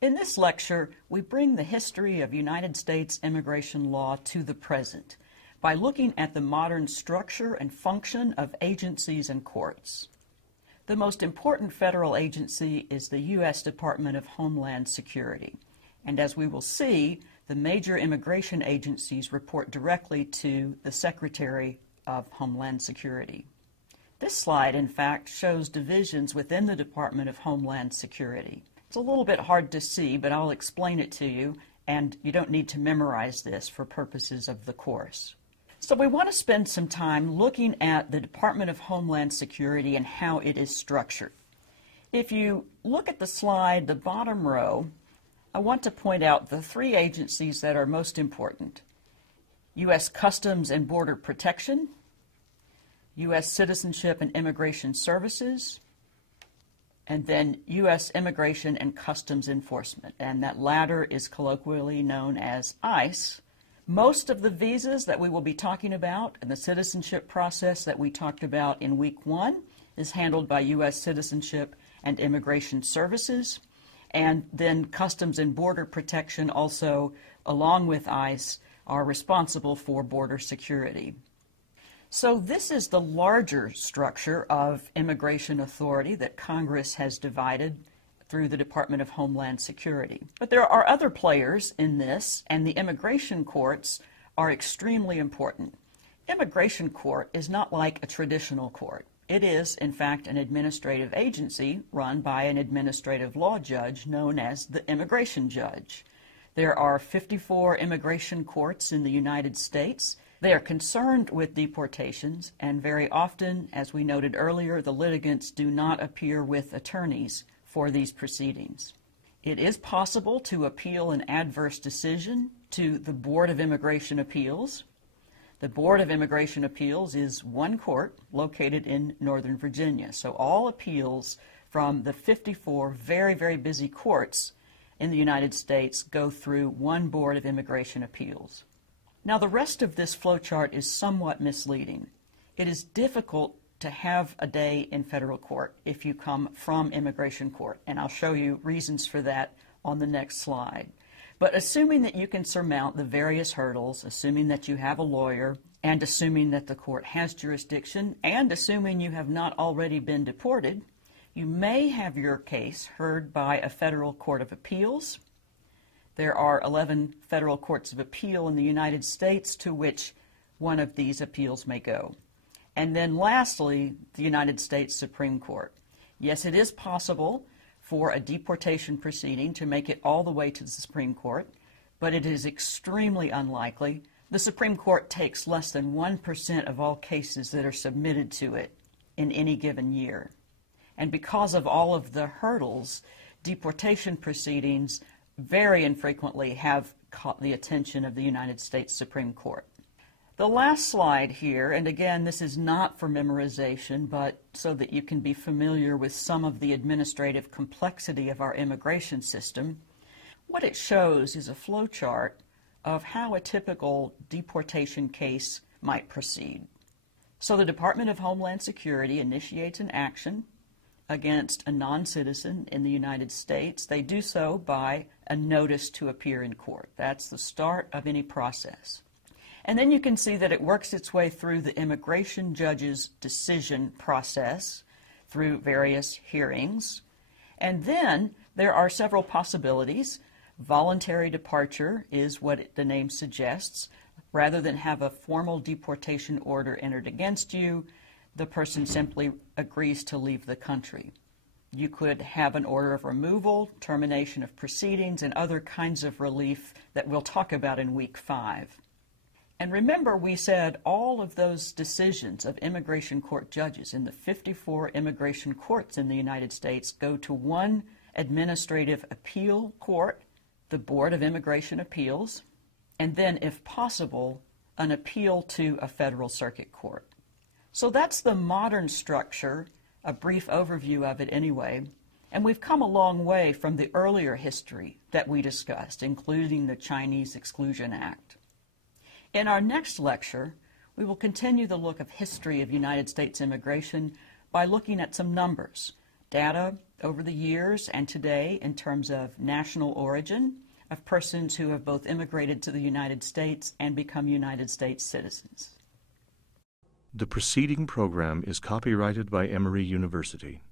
In this lecture, we bring the history of United States immigration law to the present by looking at the modern structure and function of agencies and courts. The most important federal agency is the U.S. Department of Homeland Security, and as we will see, the major immigration agencies report directly to the Secretary of Homeland Security. This slide, in fact, shows divisions within the Department of Homeland Security. It's a little bit hard to see, but I'll explain it to you, and you don't need to memorize this for purposes of the course. So we want to spend some time looking at the Department of Homeland Security and how it is structured. If you look at the slide, the bottom row, I want to point out the three agencies that are most important: U.S. Customs and Border Protection, U.S. Citizenship and Immigration Services, and then U.S. Immigration and Customs Enforcement, and that latter is colloquially known as ICE. Most of the visas that we will be talking about and the citizenship process that we talked about in Week 1 is handled by U.S. Citizenship and Immigration Services, and then Customs and Border Protection also, along with ICE, are responsible for border security. So this is the larger structure of immigration authority that Congress has divided through the Department of Homeland Security. But there are other players in this, and the immigration courts are extremely important. Immigration court is not like a traditional court. It is, in fact, an administrative agency run by an administrative law judge known as the immigration judge. There are 54 immigration courts in the United States. They are concerned with deportations, and very often, as we noted earlier, the litigants do not appear with attorneys for these proceedings. It is possible to appeal an adverse decision to the Board of Immigration Appeals. The Board of Immigration Appeals is one court located in Northern Virginia, so all appeals from the 54 very, very busy courts in the United States go through one Board of Immigration Appeals. Now, the rest of this flowchart is somewhat misleading. It is difficult to have a day in federal court if you come from immigration court, and I'll show you reasons for that on the next slide. But assuming that you can surmount the various hurdles, assuming that you have a lawyer, and assuming that the court has jurisdiction, and assuming you have not already been deported, you may have your case heard by a federal court of appeals. There are 11 federal courts of appeal in the United States to which one of these appeals may go. And then lastly, the United States Supreme Court. Yes, it is possible for a deportation proceeding to make it all the way to the Supreme Court, but it is extremely unlikely. The Supreme Court takes less than 1% of all cases that are submitted to it in any given year. And because of all of the hurdles, deportation proceedings very infrequently have caught the attention of the United States Supreme Court. The last slide here, and again, this is not for memorization, but so that you can be familiar with some of the administrative complexity of our immigration system. What it shows is a flowchart of how a typical deportation case might proceed. So the Department of Homeland Security initiates an action against a non-citizen in the United States. They do so by a notice to appear in court. That's the start of any process. And then you can see that it works its way through the immigration judge's decision process, through various hearings. And then there are several possibilities. Voluntary departure is what the name suggests. Rather than have a formal deportation order entered against you, the person simply agrees to leave the country. You could have an order of removal, termination of proceedings, and other kinds of relief that we'll talk about in Week 5. And remember, we said all of those decisions of immigration court judges in the 54 immigration courts in the United States go to one administrative appeal court, the Board of Immigration Appeals, and then, if possible, an appeal to a federal circuit court. So that's the modern structure, a brief overview of it anyway, and we've come a long way from the earlier history that we discussed, including the Chinese Exclusion Act. In our next lecture, we will continue the look of history of United States immigration by looking at some numbers, data over the years and today in terms of national origin of persons who have both immigrated to the United States and become United States citizens. The preceding program is copyrighted by Emory University.